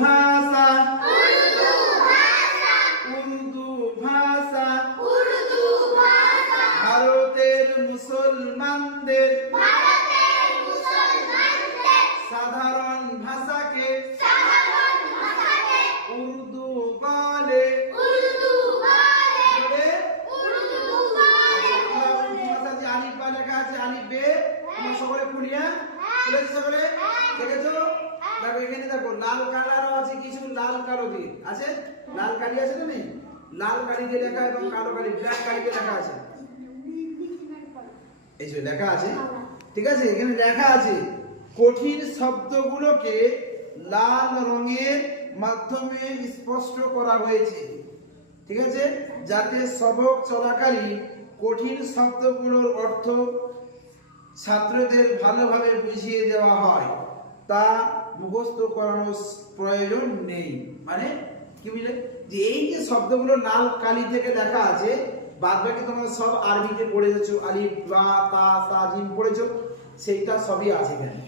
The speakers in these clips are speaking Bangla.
ভাষা উর্দু ভাষা ভারতের মুসলমানদের সাধারণ ভাষাকে উর্দু বলে। আলিফ বা লেখা আছে, আলিফ বে সকলে খুলিয়া খুলেছি, সকলে দেখেছো? দেখো এখানে দেখো লাল কালারও আছে, কিছু লাল কালো দিয়ে আছে, লাল কালি আছে না? নেই, লাল কালি দিয়ে লেখা এবং কালো কালি ব্ল্যাক কালি দিয়ে লেখা আছে, এই যে লেখা আছে, ঠিক আছে? এখানে লেখা আছে কঠিন শব্দগুলোকে লাল রঙের মাধ্যমে স্পষ্ট করা হয়েছে, ঠিক আছে, যাতে সবক চলাকালীন কঠিন শব্দগুলোর অর্থ ছাত্রদের ভালোভাবে বুঝিয়ে দেওয়া হয়, তা মুখস্থ করানোর প্রয়োজন নেই। মানে কি বুঝলে, যে এই যে শব্দগুলো লাল কালি থেকে লেখা আছে, বাদ বাকি তোমরা সব আরবিতে পড়েছো, আলিফ বা তা তা জিম পড়েছো, সেইটা সবই আছে এখানে,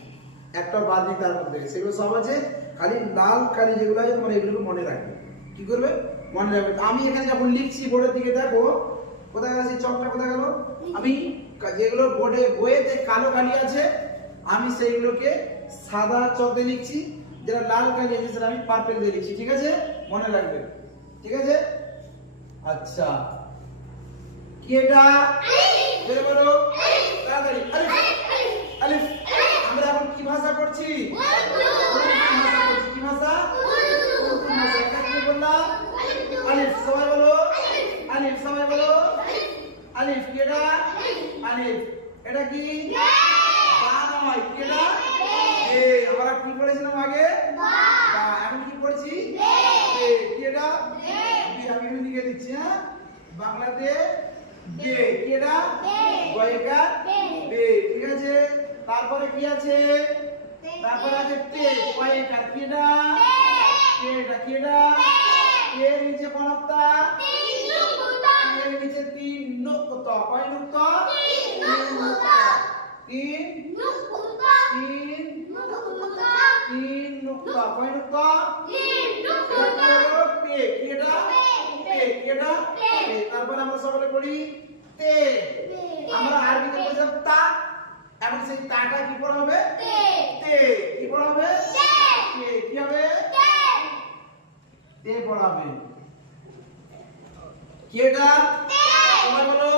একটা বাদ নেই তার মধ্যে, সেগুলো সব আছে, খালি লাল কালি যেগুলো আছে তোমরা এগুলো মনে রাখবে। কি করবে? মনে রাখবে। আমি এখানে যখন লিখছি বোর্ডের দিকে দেখো, কোথায় গেল সেই চকটা, কোথায় গেল? আমি যেগুলো বোর্ডে বইয়েতে কালো কালি আছে, আমি সেইগুলোকে সাদা চক দিয়ে লিখছি, যেটা লাল কালি আছে সেটা আমি পার্পল দিয়ে লিখছি, ঠিক আছে? মনে রাখবে, ঠিক আছে? আচ্ছা, কি এটা? জোরে বলো, তাড়াতাড়ি। আলিফ, আলিফ। আমরা এখন কি ভাষা করছি? কি ভাষা? উর্দু ভাষা। কি বললাম? আলিফ। সবাই বলো আলিফ, সবাই বলো আলিফ। কি এটা? আলিফ। এটা কি? বা নয়, কি এটা? এ। আমরা কি পড়েছিলাম আগে? বা। এখন কি পড়ছি? এ। কি এটা? আমি লিখে দিচ্ছি, হ্যাঁ, বাংলাতে বে। কি এটা? গয়কা বে, ঠিক আছে? তারপরে কি আছে? তারপরে আছে তে, গয়কা। কি এটা? এটা কি এটা? এর নিচে কোন নকতা? এর নিচে তিন নকতা। কয় নকতা? তিন নকতা। কয় নকতা? পে। কি এটা? পে। কি এটা? তারপরে আমরা সকলে পড়ি তে। আমরা আরবিতে পড়েছিলাম তা, এখন সেই তাটা কি পড়া হবে? তে। কি পড়া হবে? তে। কি হবে? তে পড়া হবে। কি এটা? তোমরা বলো,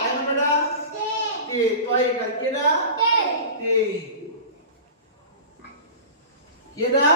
তাই না বেটা? তে। কয় এটা? কি এটা? তে। কি এটা?